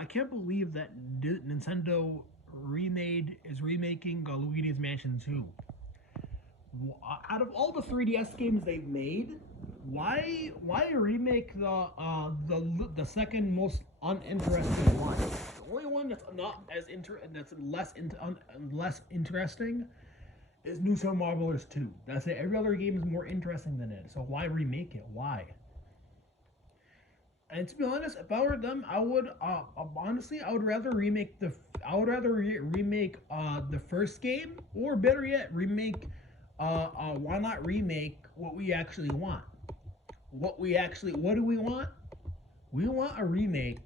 I can't believe that Nintendo is remaking Luigi's Mansion 2. Out of all the 3DS games they've made, why remake the second most uninteresting one? The only one that's not as that's less interesting is New Super Mario Bros. 2. That's it. Every other game is more interesting than it. So why remake it? Why? And to be honest, if I were them, I would honestly I would rather remake the first game, or better yet, remake why not remake what we actually want? What do we want? We want a remake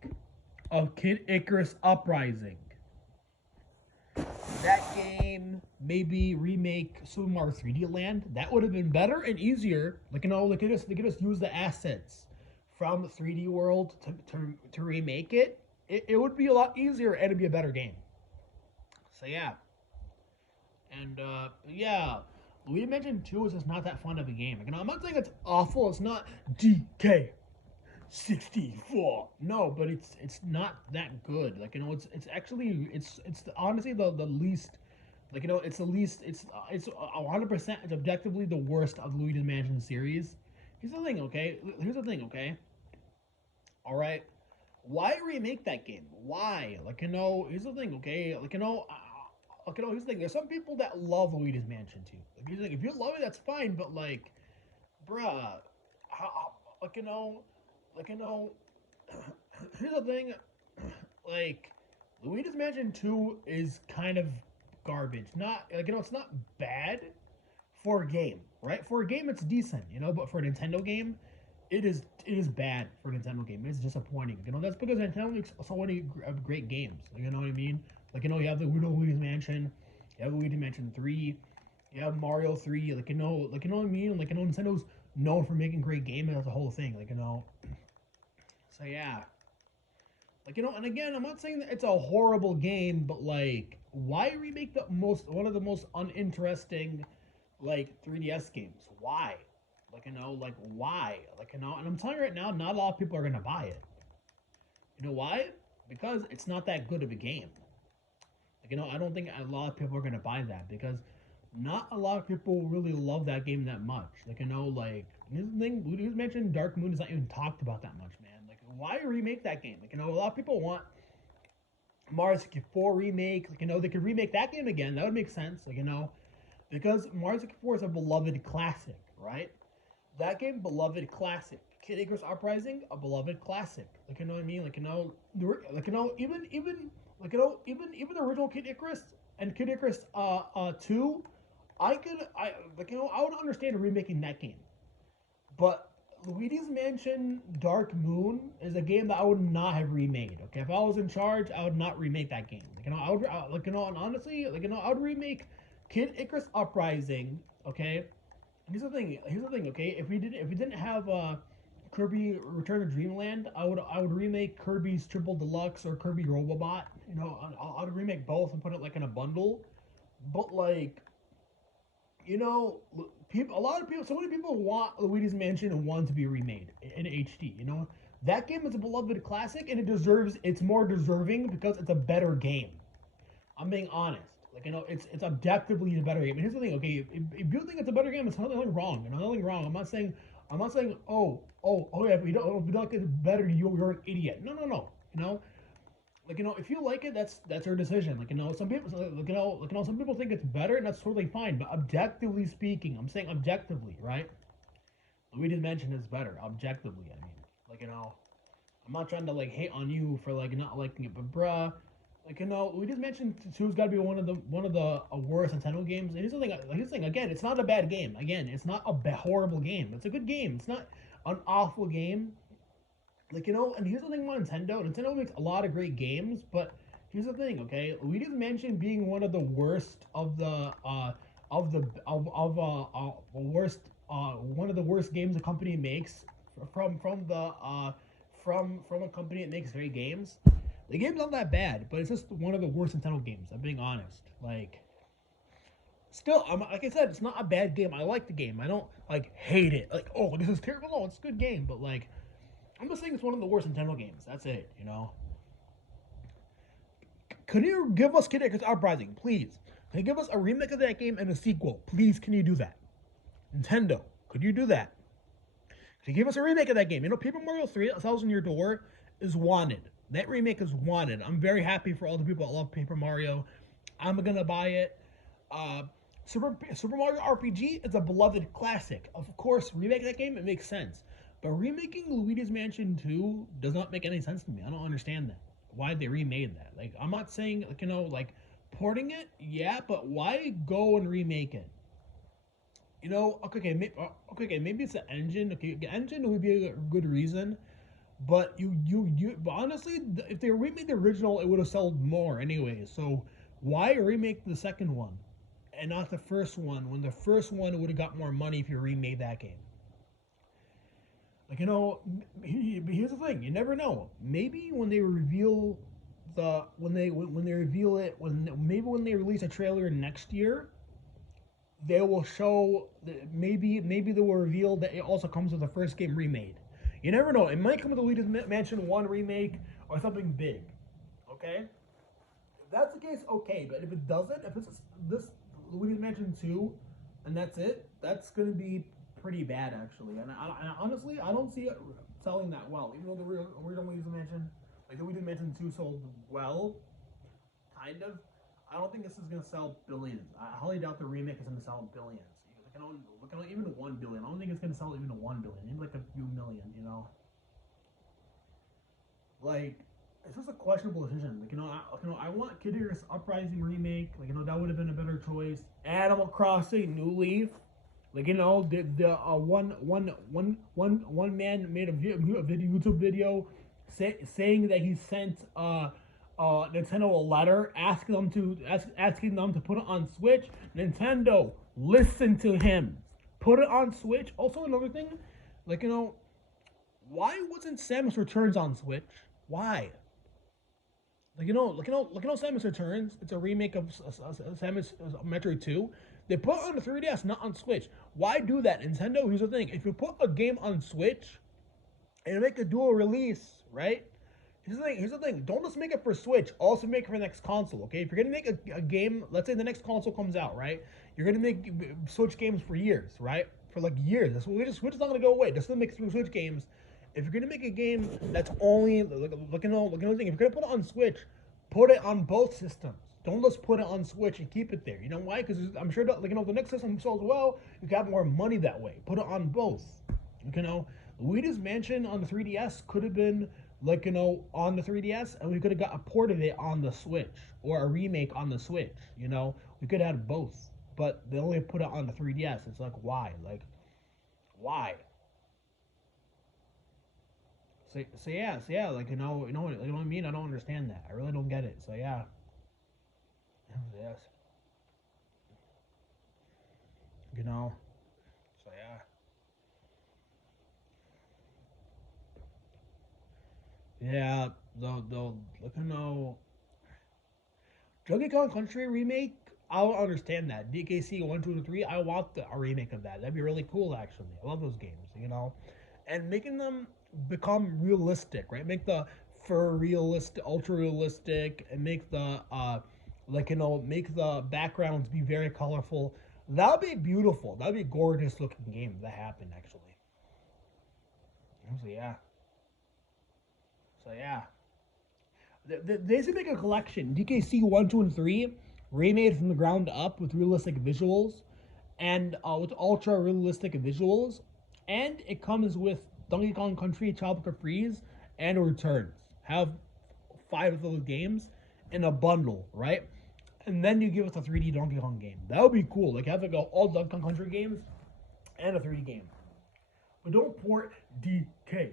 of Kid Icarus Uprising. That game, maybe remake Super Mario 3D Land. That would have been better and easier. Like, they could just use the assets from 3D World to remake it. It would be a lot easier and it'd be a better game. So yeah, and yeah, Luigi Mansion 2 is just not that fun of a game. Like, I'm not saying it's awful. It's not DK 64. No, but it's not that good. Like, it's actually it's honestly the least. Like, it's the least. It's 100%. It's objectively the worst of the Luigi's Mansion series. Here's the thing, okay? Here's the thing, okay? All right. Why remake that game? Why? Like, here's the thing, okay? Here's the thing. There's some people that love Luigi's Mansion 2. Like, here's the thing. If you love it, that's fine. But like, bruh, how, like, like, here's the thing. Like, Luigi's Mansion 2 is kind of garbage. Not like, it's not bad for a game, right? For a game, it's decent, But for a Nintendo game, it is bad for a Nintendo game. It's disappointing. That's because Nintendo makes so many great games. You know what I mean? Like, you have the Luigi's Mansion, you have Luigi's Mansion 3, you have Mario 3. Like, what I mean? Like, Nintendo's known for making great games. That's the whole thing. Like, So yeah. Like, and again, I'm not saying that it's a horrible game, but like, why remake one of the most uninteresting, like, 3DS games? Why? Like, why? And I'm telling you right now, not a lot of people are gonna buy it. You know why? Because it's not that good of a game. Like, I don't think a lot of people are gonna buy that because not a lot of people really love that game that much. Like, this thing, you mentioned Dark Moon is not even talked about that much, man. Like, why remake that game? Like, a lot of people want Mario 64 remake. Like, they could remake that game again. That would make sense. Like, because Mario 64 is a beloved classic, right? That game, beloved classic. Kid Icarus Uprising, a beloved classic. Like, what I mean? Even the original Kid Icarus and Kid Icarus 2, I would understand remaking that game. But Luigi's Mansion Dark Moon is a game that I would not have remade. Okay, if I was in charge, I would not remake that game. I would and honestly, I would remake Kid Icarus Uprising. Okay, Here's the thing. Okay, if we didn't have Kirby Return to Dreamland, I would remake Kirby's Triple Deluxe or Kirby Robobot. I would remake both and put it like in a bundle. But like, people, a lot of people, so many people want Luigi's Mansion and want to be remade in HD. That game is a beloved classic and it's more deserving because it's a better game. I'm being honest. Like, it's objectively a better game. And here's the thing, okay? If you think it's a better game, it's nothing wrong. Nothing wrong. I'm not saying. Oh yeah. If you don't get it better, you're an idiot. No, no, no. If you like it, that's your decision. Some people, some people think it's better, and that's totally fine. But objectively speaking, I'm saying objectively, right? Luigi's Mansion is better, objectively. I mean, I'm not trying to like hate on you for like not liking it, but bruh, we just mentioned two's got to be one of the worst Nintendo games. And here's the thing. Again, it's not a bad game. Again, it's not a horrible game. It's a good game. It's not an awful game. And here's the thing about Nintendo. Nintendo makes a lot of great games, but here's the thing. Okay, Luigi's Mansion being one of the worst worst one of the worst games a company makes from a company that makes great games. The game's not that bad, but it's just one of the worst Nintendo games. I'm being honest. Still, like I said, it's not a bad game. I like the game. I don't like hate it. Like, oh, this is terrible. No, it's a good game. But like, I'm just saying it's one of the worst Nintendo games. That's it. Can you give us Kid Icarus Uprising, please? Can you give us a remake of that game and a sequel? Please, can you do that? Nintendo, could you do that? Can you give us a remake of that game? You know, Paper Mario 3, A Thousand Year Door is wanted. That remake is wanted. I'm very happy for all the people that love Paper Mario. I'm gonna buy it. Uh, Super Mario RPG is a beloved classic. Of course, remake that game, it makes sense. But remaking Luigi's Mansion 2 does not make any sense to me. I don't understand that. Why they remade that? Like, I'm not saying, like, porting it, yeah, but why go and remake it? Okay, maybe it's the engine. Okay, the engine would be a good reason, but but honestly, if they remade the original, it would have sold more anyway. So why remake the second one and not the first one when the first one would have got more money if you remade that game? Like here's the thing: you never know. Maybe when they reveal when they reveal it when they release a trailer next year, they will show maybe they will reveal that it also comes with the first game remade. You never know. It might come with the Luigi's Mansion 1 remake or something big. Okay? If that's the case, okay. But if it doesn't, if it's this Luigi's Mansion 2 and that's it, that's going to be pretty bad, actually. And honestly, I don't see it selling that well. Even though the original Luigi's Mansion, like the Luigi's Mansion 2 sold well, kind of. I don't think this is gonna sell billions. I highly doubt the remake is gonna sell billions. Even 1 billion. I don't think it's gonna sell even 1 billion. Maybe like a few million. Like it's just a questionable decision. I want Kid Icarus Uprising remake. That would have been a better choice. Animal Crossing New Leaf. One man made a YouTube video saying that he sent Nintendo a letter asking them to put it on Switch. Nintendo, listen to him. Put it on Switch. Also, another thing, why wasn't Samus Returns on Switch? Why? Samus Returns. It's a remake of Samus Metroid 2. They put it on the 3DS, not on Switch. Why do that, Nintendo? Here's the thing: if you put a game on Switch and you make a dual release, right? Here's the thing. Don't just make it for Switch. Also make it for the next console. Okay, if you're gonna make a game, let's say the next console comes out, right? You're gonna make Switch games for years, right? For like years. Switch is not gonna go away. Just to make Switch games. If you're gonna make a game that's only thing. If you're gonna put it on Switch, put it on both systems. Don't just put it on Switch and keep it there. You know why? Because I'm sure that the next system sells well. You can have more money that way. Put it on both. Luigi's Mansion on the 3DS could have been on the 3DS, and we could have got a port of it on the Switch or a remake on the Switch. We could have had both, but they only put it on the 3DS. It's like why? Why? So yeah. What I mean? I don't understand that. I really don't get it. So yeah. Yes. You know. So yeah. Yeah. The Donkey Kong Country remake. I'll understand that. DKC 1, 2, and 3. I want a remake of that. That'd be really cool, actually. I love those games. And making them become realistic, right? Make the fur realistic, ultra realistic, and make the make the backgrounds be very colorful. That'd be beautiful. That'd be a gorgeous looking game if that happened, actually. So yeah. So yeah. They should make a collection. DKC 1, 2, and 3, remade from the ground up with realistic visuals and with ultra realistic visuals. And it comes with Donkey Kong Country, Tropical Freeze, and Returns. Have 5 of those games in a bundle, right? And then you give us a 3D Donkey Kong game. That would be cool. Have all Donkey Kong Country games and a 3D game. But don't port DK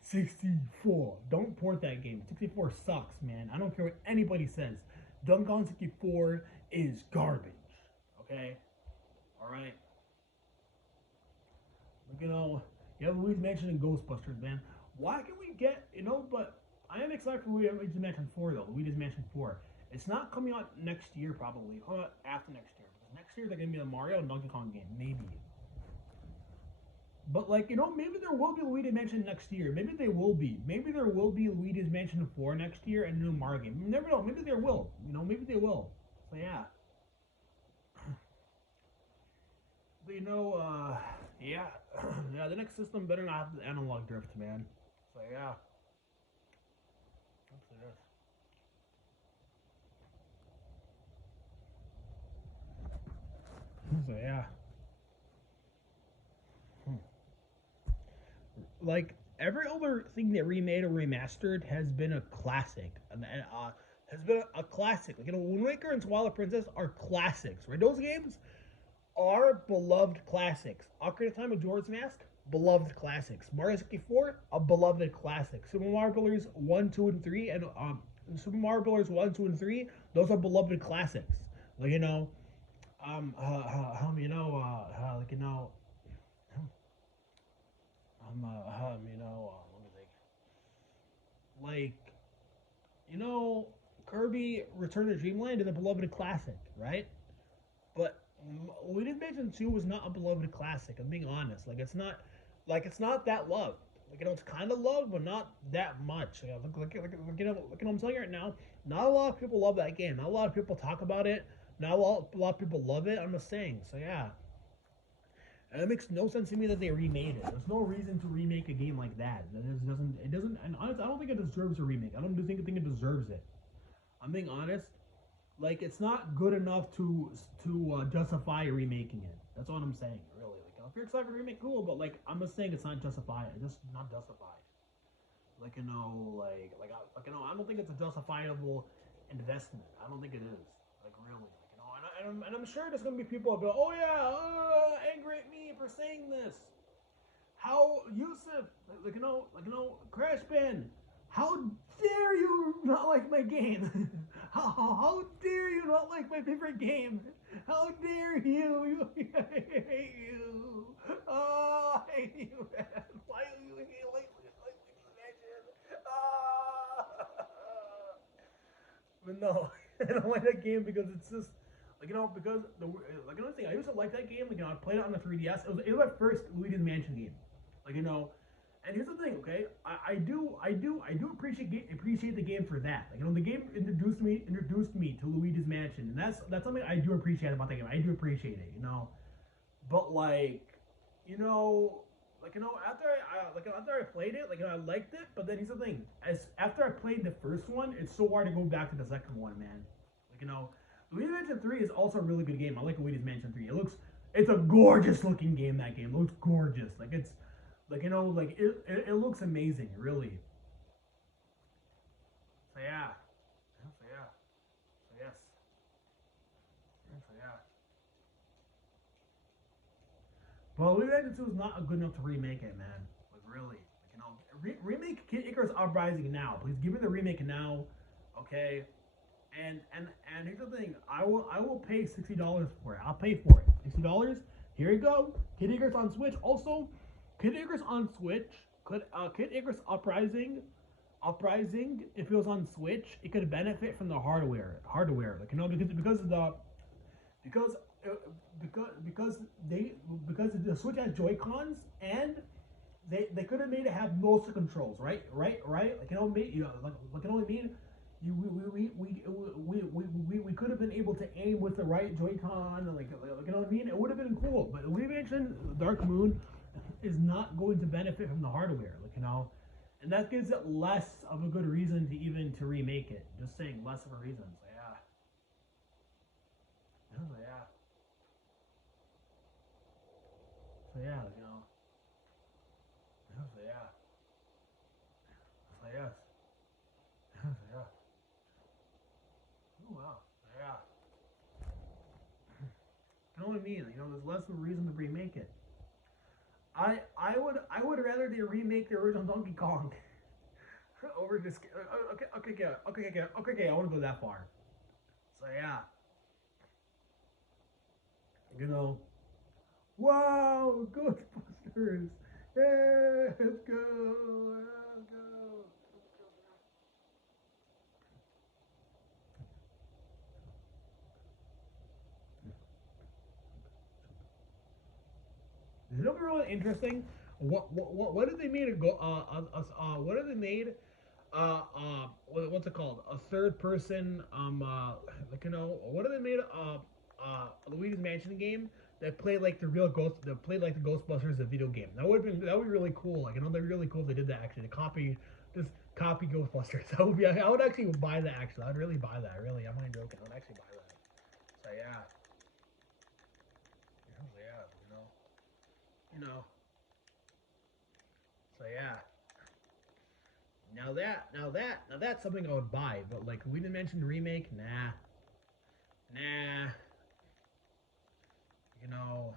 64. Don't port that game. 64 sucks, man. I don't care what anybody says. Donkey Kong 64 is garbage. Okay? Alright? You have Luigi's Mansion and Ghostbusters, man. Why can we get, but I am excited for Luigi's Mansion 4, though. Luigi's Mansion 4. It's not coming out next year, probably. After next year. Because next year, they're going to be the Mario and Donkey Kong game. Maybe. But like maybe there will be Luigi's Mansion next year. Maybe they will be. Maybe there will be Luigi's Mansion 4 next year and a new Mario game. You never know. Maybe there will. Maybe they will. So yeah. But yeah, yeah. The next system better not have the analog drift, man. So yeah. That's it. So yeah. Like every other thing they remade or remastered has been a classic, and has been a classic. Like Wind Waker and Twilight Princess are classics, right? Those games are beloved classics. Ocarina of Time and Majora's Mask, beloved classics. Mario 64, a beloved classic. Super Mario Brothers 1, 2, and 3, and Super Mario Brothers 1, 2, and 3, those are beloved classics. Like like let me think. Like you know, Kirby Return to Dreamland is a beloved classic, right? But Luigi's Mansion 2 was not a beloved classic. I'm being honest. It's not that loved. Like it's kind of loved, but not that much. Look at what I'm telling you right now. Not a lot of people love that game. Not a lot of people talk about it. Not a lot of people love it. I'm just saying. So yeah, and it makes no sense to me that they remade it. There's no reason to remake a game like that. It doesn't. And honestly, I don't think it deserves a remake. I don't think it deserves it. I'm being honest. Like it's not good enough to justify remaking it. That's all I'm saying. Really, like if you're excited for remake, cool. But like I'm just saying, it's not justified. It's just not justified. I don't think it's a justifiable investment. I don't think it is. Like really, and I'm sure there's gonna be people who go, oh yeah, angry at me for saying this. How Yusuf, Crash Ben, how dare you not like my game? How dare you not like my favorite game? How dare you? I hate you. Oh, I hate you, man. Why do you hate like Imagine? But no, I don't like that game because it's just because another thing I used to like that game. I played it on the 3DS. It was my first Luigi's Mansion game. Like and here's the thing, okay? I do appreciate the game for that. The game introduced me to Luigi's Mansion, and that's something I do appreciate about the game. I do appreciate it. But you know, after I played it, I liked it. But then here's the thing: as after I played the first one, it's so hard to go back to the second one, man. Luigi's Mansion 3 is also a really good game. I like Luigi's Mansion 3. It's a gorgeous looking game. That game looks gorgeous. It looks amazing, really. So yeah, so yeah, so yes, so yeah. But Luigi's Mansion 2 is not good enough to remake it, man. Really, remake Kid Icarus Uprising now. Please give me the remake now, okay? And here's the thing, I will pay $60 for it. I'll pay for it. $60. Here you go. Kid Icarus on Switch. Also, Kid Icarus on Switch. Kid Icarus Uprising. If it was on Switch, it could benefit from the hardware. Because of the because uh, because the Switch has Joy Cons and they could have made it have motion controls, right. Like I mean, we could have been able to aim with the right Joy-Con, It would have been cool, but we mentioned Dark Moon is not going to benefit from the hardware, and that gives it less of a good reason to even to remake it. Just saying, less of a reason. So yeah, so yeah, so yeah, so yeah, so yes, so yeah. Oh wow, so yeah. You know what I mean? There's less of a reason to remake it. I would rather they remake the original Donkey Kong over this. Okay. I want to go that far. So yeah, you know. Wow, Ghostbusters! Yeah, let's go! Let's go! Is it overall what's interesting? What did they made a go? What did they made? What's it called? A third person. Like what did they made? Luigi's Mansion game that played like the real ghost. That played like the Ghostbusters, the video game. That would be really cool. Like that'd be really cool if they did that actually. To copy just copy Ghostbusters. That would be. I would actually buy that actually. I'd really buy that. Really, I'm not joking. I would actually buy that. So yeah. Yeah, you know. So yeah. Now that's something I would buy. But like we didn't mention the remake. Nah. You know.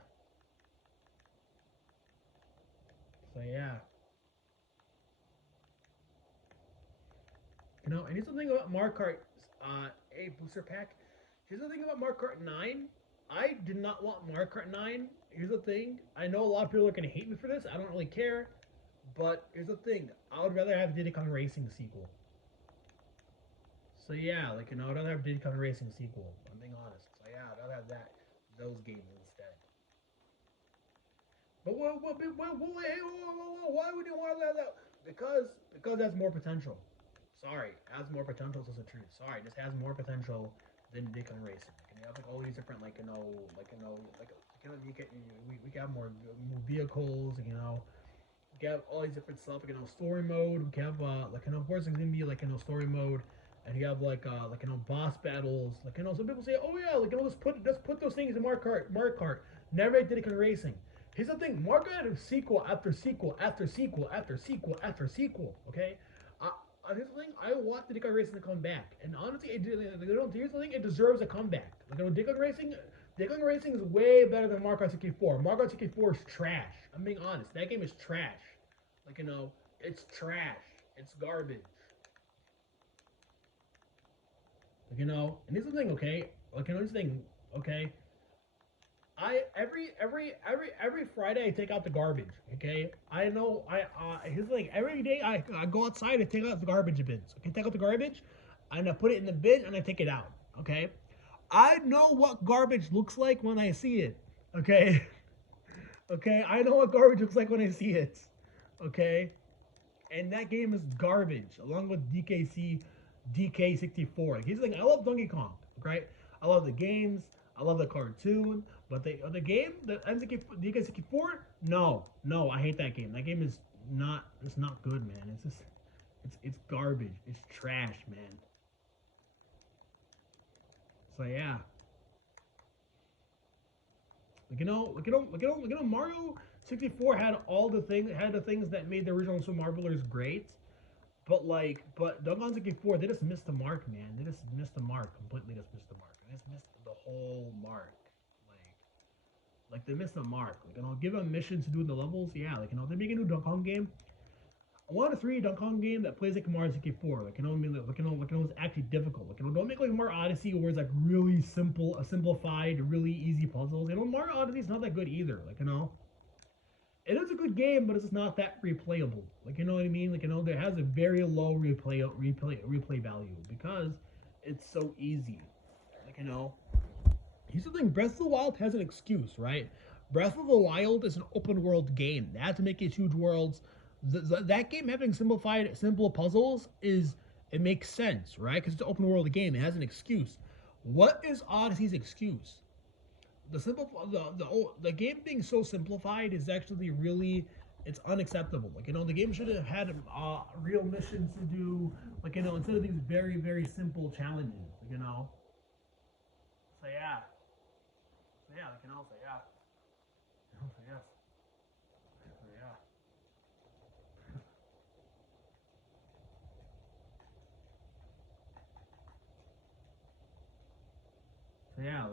So yeah. And here's the thing about Mario Kart, a booster pack. Here's the thing about Mario Kart 9. I did not want Mario Kart 9. Here's the thing. I know a lot of people are gonna hate me for this. I don't really care. But here's the thing. I would rather have Diddy Kong Racing sequel. So yeah, I'd rather have Diddy Kong Racing sequel. I'm being honest. So yeah, I'd rather have those games instead. But why would you want that? Because that's more potential. Sorry, has more potential is the truth. Sorry, this has more potential than Diddy Kong Racing. Like, you have like all these different we can have more vehicles. We have all these different stuff. Story mode. We can have of course it's gonna be story mode, and you have boss battles. Some people say, oh yeah, let's put those things in Mario Kart. Mario Kart. Never did it in racing. Here's the thing: Mario Kart had sequel after sequel after sequel after sequel after sequel. Okay. Uh, Here's the thing: I want the Dick Racing to come back, and honestly, here's the thing: it deserves a comeback. Dick Racing. Dick Racing is way better than Mario Kart 64. Mario Kart 64 is trash. I'm being honest. That game is trash. It's trash. It's garbage. And this is the thing, okay? This thing, okay? I every Friday I take out the garbage. Okay, I know here's the thing. Every day I go outside and take out the garbage bins. Okay, take out the garbage, and I put it in the bin and I take it out. Okay, I know what garbage looks like when I see it. Okay, okay, I know what garbage looks like when I see it. Okay, and that game is garbage, along with DK64. Like, here's the thing: I love Donkey Kong, right? I love the games, I love the cartoon, but the game, the DK64, no, I hate that game. That game is not good, man. It's just it's garbage. It's trash, man. So yeah, Mario 64 had the things that made the original Super Mario Brothers great. But Donkey Kong 64, they just missed the mark, man. They just missed the mark completely. Just missed the mark. They just missed the whole mark. They missed the mark. Give them missions to do in the levels. Yeah, they make a new Donkey Kong game. I want a 3D Donkey Kong game that plays like Mario 64. It's actually difficult. Don't make like Mario Odyssey where it's like really simplified, really easy puzzles. Mario Odyssey's not that good either. It is a good game, but it's not that replayable. What I mean? It has a very low replay value because it's so easy. Like you know, Here's the thing: Breath of the Wild has an excuse, right? Breath of the Wild is an open world game. They had to make it huge worlds. That game having simple puzzles it makes sense, right? Because it's an open world game. It has an excuse. What is Odyssey's excuse? The game being so simplified is actually really it's unacceptable. The game should have had real missions to do. Instead of these very simple challenges. So yeah, so yeah, so yeah, so yes, so yeah, so yeah,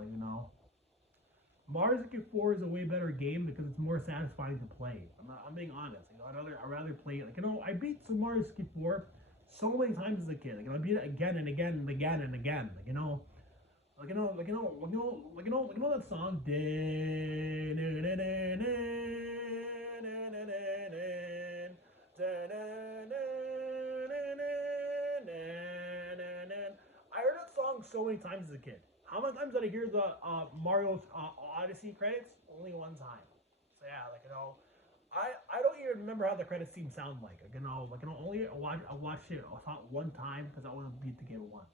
Mario 64 is a way better game because it's more satisfying to play. I'm being honest. I'd rather play it. I beat Super Mario 64 so many times as a kid. I beat it again and again and again and again. That song. I heard that song so many times as a kid. How many times did I hear the Mario Odyssey credits? Only one time. So yeah, even remember how the credits scene sound like. Only I watched it. I saw it one time because I want to beat the game once.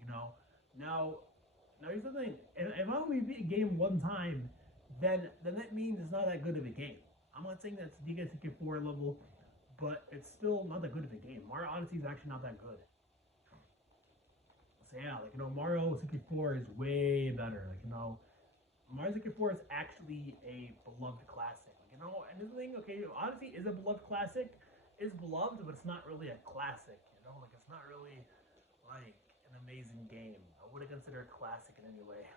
You know, now, here's the thing. If I only beat a game one time, then that means it's not that good of a game. I'm not saying that's DK64 level, but it's still not that good of a game. Mario Odyssey is actually not that good. So yeah, Mario 64 is way better. Mario 64 is actually a beloved classic. And this thing, okay, Odyssey is a beloved classic, is beloved, but it's not really a classic. It's not really like an amazing game. I wouldn't consider it classic in any way.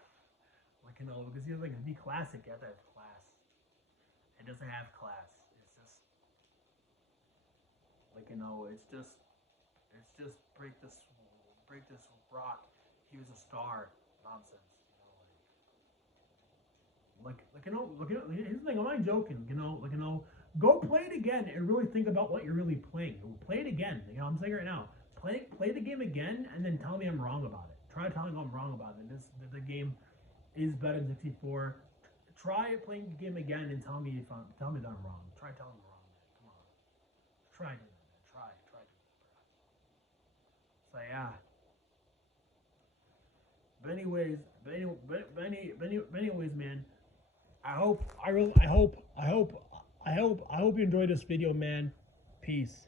Because to be classic, you have to have class. It doesn't have class. It's just it's just break this rock. Here's a star nonsense. Here's the thing. I'm not joking. Go play it again and really think about what you're really playing. Play it again. I'm saying right now, play the game again and then tell me I'm wrong about it. Try telling me I'm wrong about it. The game is better than 64. Try playing the game again and tell me that I'm wrong. Try telling me I'm wrong, man. Come on, try doing that, man. Try doing that, bro. So yeah. But anyways, man. I hope you enjoyed this video, man. Peace.